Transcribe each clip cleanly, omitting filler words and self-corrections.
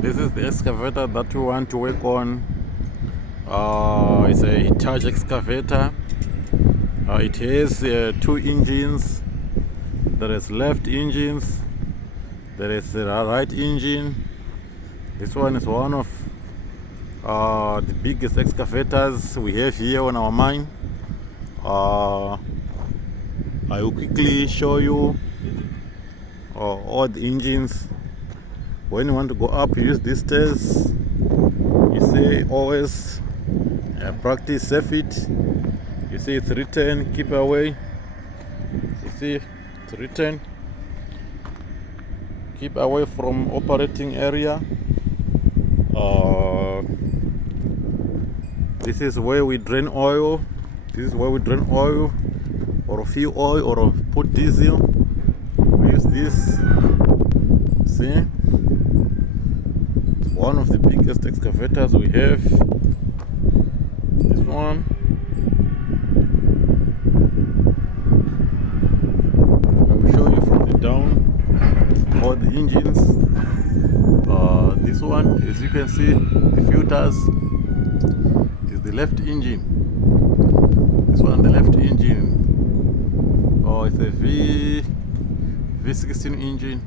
This is the excavator that we want to work on. It's a charge excavator. It has two engines. There is left engines, there is the right engine. This one is one of the biggest excavators we have here on our mine. I will quickly show you all the engines. When you want to go up, you use these stairs. You see, always practice safe it. You see it's written, keep away. You see it's written, keep away from operating area. This is where we drain oil. This is where we drain oil or fuel oil or put diesel. We use this. See, it's one of the biggest excavators we have. This one. I will show you from the down all the engines. This one, as you can see, the filters is the left engine. This one, the left engine. It's a V16 engine.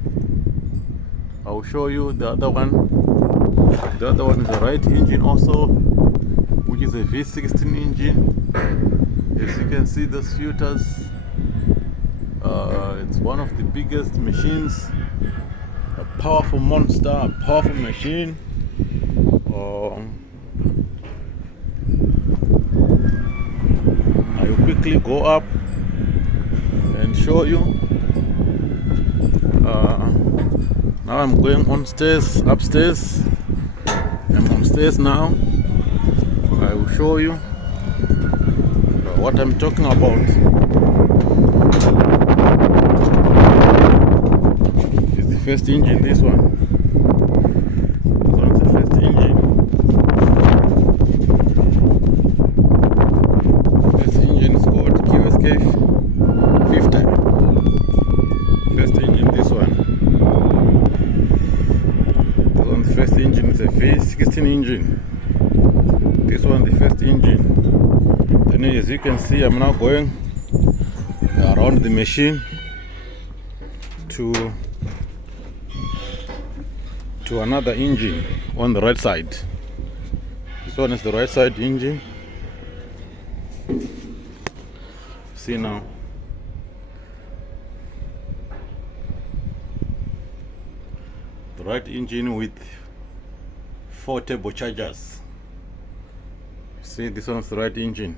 I will show you the other one. The other one is the right engine also, which is a V16 engine. As you can see, those filters. It's one of the biggest machines. A powerful monster, a powerful machine. I will quickly go up and show you. Now I'm going upstairs. I'm on stairs now. I will show you what I'm talking about. It's the first engine, this one. This one's the first engine. First engine is called QSK 50. First engine, this one. This one, the first engine is a V16 engine. This one, the first engine. Then, as you can see, I'm now going around the machine to another engine on the right side. This one is the right side engine. See now. The right engine with 4 turbochargers. See, this one's the right engine.